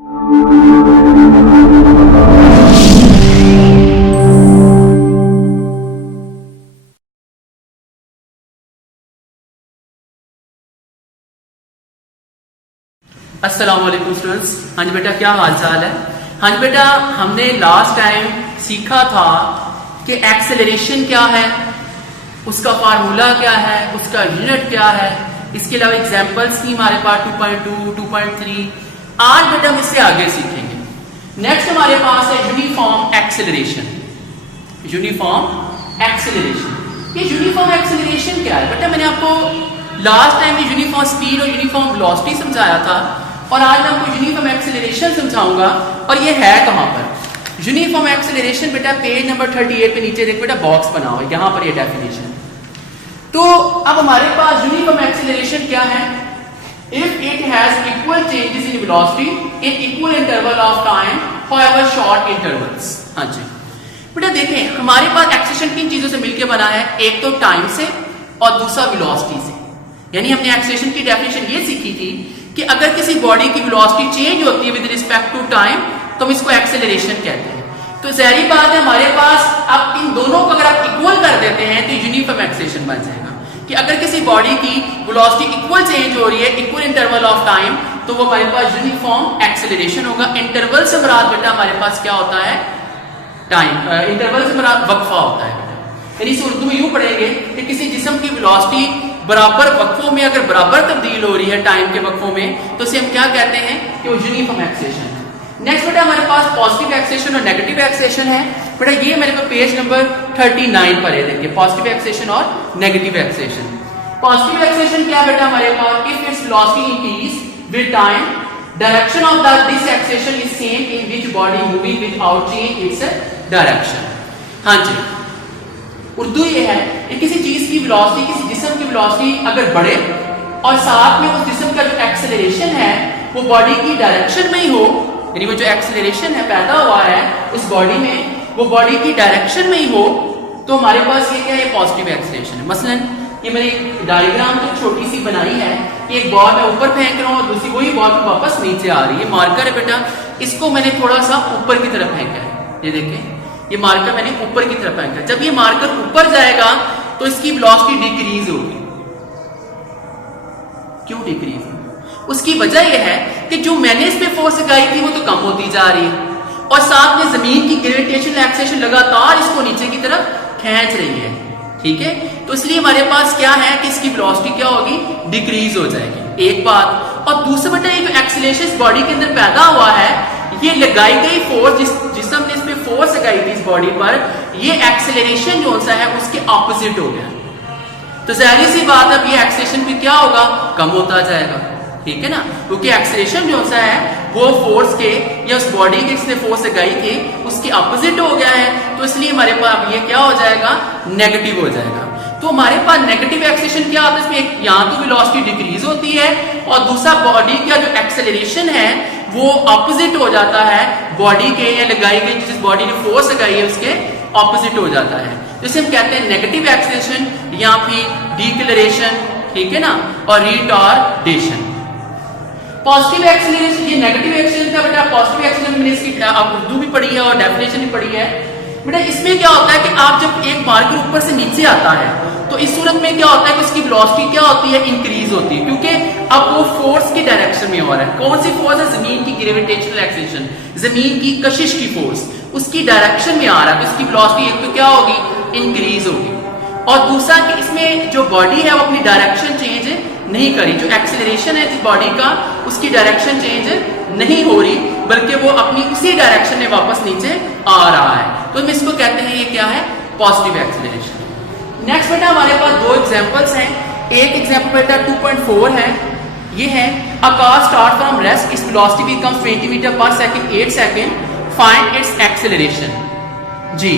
अस्सलाम वालेकुम स्टूडेंट्स। हाँ जी बेटा, क्या हाल चाल है? हाँ जी बेटा, हमने लास्ट टाइम सीखा था कि एक्सेलरेशन क्या है, उसका फार्मूला क्या है, उसका यूनिट क्या है। इसके अलावा एग्जांपल्स की हमारे पास 2.2, 2.3। आज बेटा हम इससे आगे सीखेंगे। नेक्स्ट हमारे पास है यूनिफॉर्म एक्सेलरेशन। यूनिफॉर्म एक्सेलरेशन, ये यूनिफॉर्म एक्सेलरेशन क्या है बेटा? मैंने आपको लास्ट टाइम में यूनिफॉर्म स्पीड और यूनिफॉर्म वेलोसिटी समझाया था, और आज मैं आपको यूनिफॉर्म एक्सेलरेशन समझाऊंगा। और ये है कहां पर यूनिफॉर्म एक्सेलरेशन? बेटा पेज नंबर 38 पे नीचे देख बेटा, बॉक्स बना हुआ है, यहां पर ये डेफिनेशन। तो अब हमारे पास यूनिफॉर्म एक्सेलरेशन क्या है? If it has equal changes in velocity in equal interval of time however short intervals. हाँ जी बेटा, देखें हमारे पास एक्सेलरेशन किन चीजों से मिलकर बना है? एक तो टाइम से और दूसरा वेलोसिटी से। यानी हमने एक्सेलरेशन की डेफिनेशन ये सीखी थी कि अगर किसी बॉडी की वेलोसिटी चेंज होती है विद रिस्पेक्ट टू टाइम तो हम इसको एक्सेलरेशन कहते हैं। तो ज़ाहिर बात है हमारे पास अब इन दोनों को अगर आप इक्वल कर देते हैं तो यूनिफॉर्म एक्सेलरेशन बन जाएगा कि अगर किसी बॉडी की वेलोसिटी इक्वल चेंज हो रही है इक्वल इंटरवल ऑफ टाइम तो वो हमारे पास यूनिफॉर्म एक्सेलरेशन होगा। इंटरवल से मुराद बेटा हमारे पास क्या होता है? टाइम। इंटरवल से मुराद वक्फा होता है बेटा। यानी इसे उर्दू में यूं पढ़ेंगे कि किसी जिस्म की वेलोसिटी बराबर वक्फों में अगर बराबर तब्दील हो रही है टाइम के वक्फों में तो इसे हम क्या कहते हैं कि वो यूनिफॉर्म एक्सेलरेशन है। नेक्स्ट बेटा हमारे पास पॉजिटिव एक्सेलरेशन और नेगेटिव एक्सेलरेशन है। बेटा ये मेरे को पेज नंबर 39 पर है, देखिए पॉजिटिव एक्सेलरेशन और नेगेटिव एक्सेलरेशन। पॉजिटिव एक्सेलरेशन क्या बेटा हमारे पास? If its velocity increase with time direction of this acceleration is same in which body moving without change its direction. हाँ जी, उर्दू ये है कि किसी चीज की वेलोसिटी, किसी जिस्म की वेलोसिटी अगर बढ़े और साथ में उस जिस्म का जो एक्सेलरेशन है वो बॉडी की डायरेक्शन में ही हो, यानी वो जो एक्सेलरेशन है पैदा हुआ है उस बॉडी में वो बॉडी की डायरेक्शन में ही हो, तो हमारे पास ये क्या है? पॉजिटिव एक्सेलरेशन है। मसलन ये मैंने एक डायग्राम तो छोटी सी बनाई है कि एक बॉल मैं ऊपर फेंक रहा हूं और दूसरी वही बॉल वापस नीचे आ रही है। मार्कर है बेटा, इसको मैंने थोड़ा सा ऊपर की तरफ फेंका है, ये देखें ये मार्कर मैंने ऊपर की तरफ फेंका। जब ये मार्कर ऊपर जाएगा तो इसकी वेलोसिटी डिक्रीज होगी। क्यों डिक्रीज होगी? उसकी वजह यह है कि जो मैंने इस पे फोर्स लगाई थी वो तो कम होती जा रही है और साथ में जमीन की ग्रेविटेशनल एक्सेलरेशन लगातार इसको नीचे की तरफ खींच रही है। ठीक है, तो इसलिए हमारे पास क्या है कि इसकी वेलोसिटी क्या होगी? डिक्रीज हो जाएगी, एक बात। और दूसरा बेटा ये जो एक्सेलरेशन इस बॉडी के अंदर पैदा हुआ है, ये लगाई गई फोर्स जिस हमने इस पे फोर्स लगाई थी इस बॉडी पर, ये एक्सेलरेशन जो सा है उसके ऑपोजिट हो गया। तो जाहिर सी बात अब ये एक्सेलरेशन भी क्या होगा? कम होता जाएगा। ठीक है ना, क्योंकि एक्सेलरेशन जो सा है वो फोर्स के या उस बॉडी के जिसने फोर्स लगाई थी उसके ऑपोजिट हो गया है, तो इसलिए हमारे पास अब ये क्या हो जाएगा? नेगेटिव हो जाएगा। तो हमारे पास नेगेटिव एक्सेलरेशन क्या होता है? इसमें यहाँ तो वेलोसिटी डिक्रीज होती है और दूसरा बॉडी का जो एक्सेलरेशन है वो ऑपोजिट हो जाता है बॉडी के, या लगाई गई जिस बॉडी ने फोर्स लगाई है उसके ऑपोजिट हो जाता है, जिसे हम कहते हैं नेगेटिव एक्सेलरेशन या फिर डिक्लेरेशन। ठीक है ना, और रिटार्डेशन। पॉजिटिव एक्सेलरेशन, ये नेगेटिव एक्सेलरेशन था बेटा। पॉजिटिव एक्सेलरेशन मैंने इसकी आप उर्दू भी पढ़ी है और डेफिनेशन भी पढ़ी है बेटा। इसमें क्या होता है कि आप जब एक मार्कर ऊपर से नीचे आता है तो इस सूरत में क्या होता है कि उसकी वेलोसिटी क्या होती है? इंक्रीज होती है, क्योंकि अब वो फोर्स की डायरेक्शन में हो रहा है। कौन सी फोर्स है? जमीन की ग्रेविटेशनल एक्सेलरेशन, जमीन की कशिश की फोर्स उसकी डायरेक्शन में आ रहा है, तो इसकी वेलोसिटी एक तो क्या होगी? इंक्रीज होगी। और दूसरा कि इसमें जो बॉडी है वो अपनी डायरेक्शन चेंज नहीं करी, जो एक्सेलरेशन है इस बॉडी का उसकी डायरेक्शन चेंज नहीं हो रही, बल्कि वो अपनी उसी डायरेक्शन में वापस नीचे आ रहा है। तो हम इसको कहते हैं ये क्या है? Positive acceleration. नेक्स्ट बेटा हमारे पास दो एग्जांपल्स हैं। एक एग्जांपल बेटा 2.4 है, ये है a car start from rest, its velocity becomes 20 metre per second 8 second, find its acceleration. जी,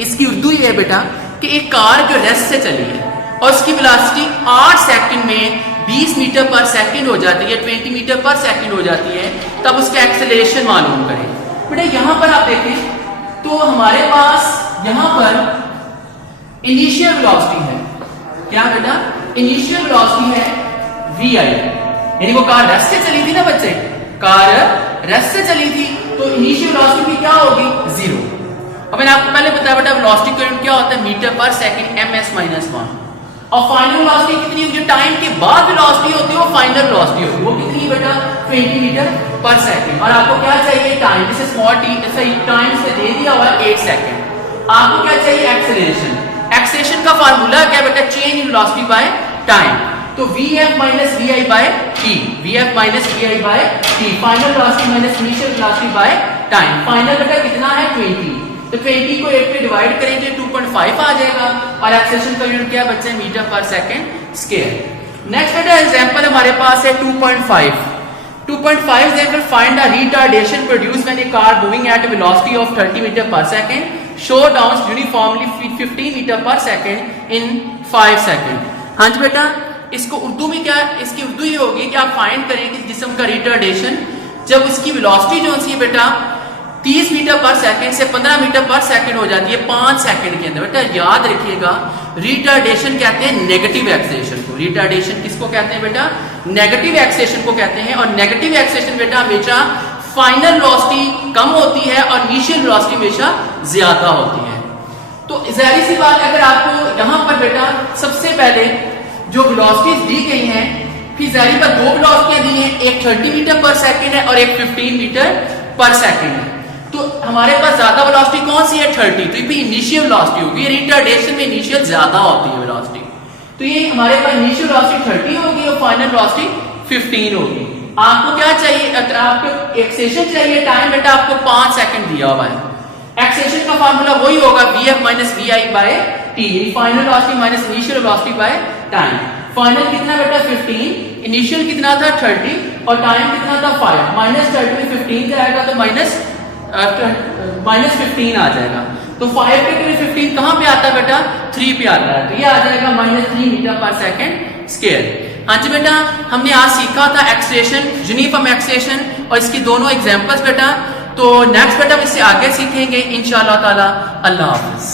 इसकी उर्दू ये है बेटा कि एक कार जो रेस्ट से चली है और उसकी वेलोसिटी 8 सेकंड में 20 मीटर पर सेकंड हो जाती है, 20 मीटर पर सेकंड हो जाती है, तब उसका एक्सेलरेशन मालूम करें। बेटा यहां पर आप देखें तो हमारे पास यहां पर इनिशियल वेलोसिटी है, क्या बेटा? इनिशियल वेलोसिटी है vi, यानी वो कार रेस्ट से चली थी ना बच्चे, कार रेस्ट से चली थी तो इनिशियल वेलोसिटी क्या होगी, 0। अब मैंने आपको पहले बताया बेटा वेलोसिटी करंट क्या होता है, मीटर पर सेकंड ms-1। और फाइनल वेलोसिटी कितनी होगी, टाइम के बाद वेलोसिटी होती है वो फाइनल वेलोसिटी होगी, वो कितनी बेटा 20 मीटर पर सेकंड। और आपको क्या चाहिए, टाइम, जैसे स्मॉल टी टाइम से दे दिया हुआ है 8 सेकंड। आपको क्या चाहिए, एक्सेलरेशन। एक्सेलरेशन का फार्मूला क्या बेटा, change in velocity by time. तो vf minus vi by t, vf minus vi by t, final velocity minus initial velocity by time. Final बेटा कितना है 20, तो 20 को 8 पे डिवाइड करेंगे 2.5 आ जाएगा। और एक्सेलरेशन का यूनिट क्या बच्चे, metre per second square. Next बेटा एग्जांपल हमारे पास है 2.5 example, find the retardation produced when a car moving at a velocity of 30 meter per second show downs uniformly 15 meter per second in 5 second। हाँ जी बेटा, इसको उर्दू में क्या, इसकी उर्दू ये होगी कि आप फाइंड करें कि जिस्म का रिटार्डेशन जब उसकी वेलोसिटी जो सी बेटा 30 मीटर पर सेकंड से 15 मीटर पर सेकंड हो जाती है 5 सेकंड के अंदर। बेटा याद रखिएगा, रिटार्डेशन कहते हैं नेगेटिव एक्सेलरेशन को। रिटार्डेशन किसको कहते हैं बेटा, नेगेटिव एक्सेलरेशन को कहते हैं। और नेगेटिव एक्सेलरेशन बेटा हमेशा फाइनल वेलोसिटी कम होती है और इनिशियल वेलोसिटी हमेशा ज्यादा होती है। तो जाहिर सी बात, अगर आपको यहाँ पर बेटा सबसे पहले जो वेलोसिटीज दी गई हैं, फिर जाहिर पर दो वेलोसिटियां दी हैं, एक 30 मीटर पर सेकंड है और एक 15 मीटर पर सेकंड है। तो हमारे पास ज्यादा वेलोसिटी कौन सी है, 30, तो ये इनिशियल वेलोसिटी होगी। रिटार्डेशन में इनिशियल ज्यादा होती है वेलोसिटी, तो ये हमारे पास इनिशियल वेलोसिटी 30 होगी और फाइनल वेलोसिटी 15 होगी। आपको क्या चाहिए, आपको एक्सेलरेशन चाहिए, टाइम बेटा आपको 5 सेकंड दिया हुआ है। एक्सेलरेशन का फार्मूला वही होगा vf minus vi by t, final velocity minus initial velocity by time. Final कितना बेटा 15, इनिशियल कितना था 30 और टाइम कितना था 5, माइनस 30 में 15 जाएगा तो माइनस 15 आ जाएगा। तो 5 पे 15 कहां पे आता है बेटा, 3 पे आता है, तो ये आ जाएगा -3 मीटर पर सेकंड स्क्वायर। हाँ जी बेटा, हमने आज सीखा था एक्सेलरेशन, यूनिफॉर्म एक्सेलरेशन और इसकी दोनों एग्जांपल्स बेटा। तो नेक्स्ट बेटा हम इससे आगे सीखेंगे इंशाअल्लाह ताला। अल्लाह हाफिज।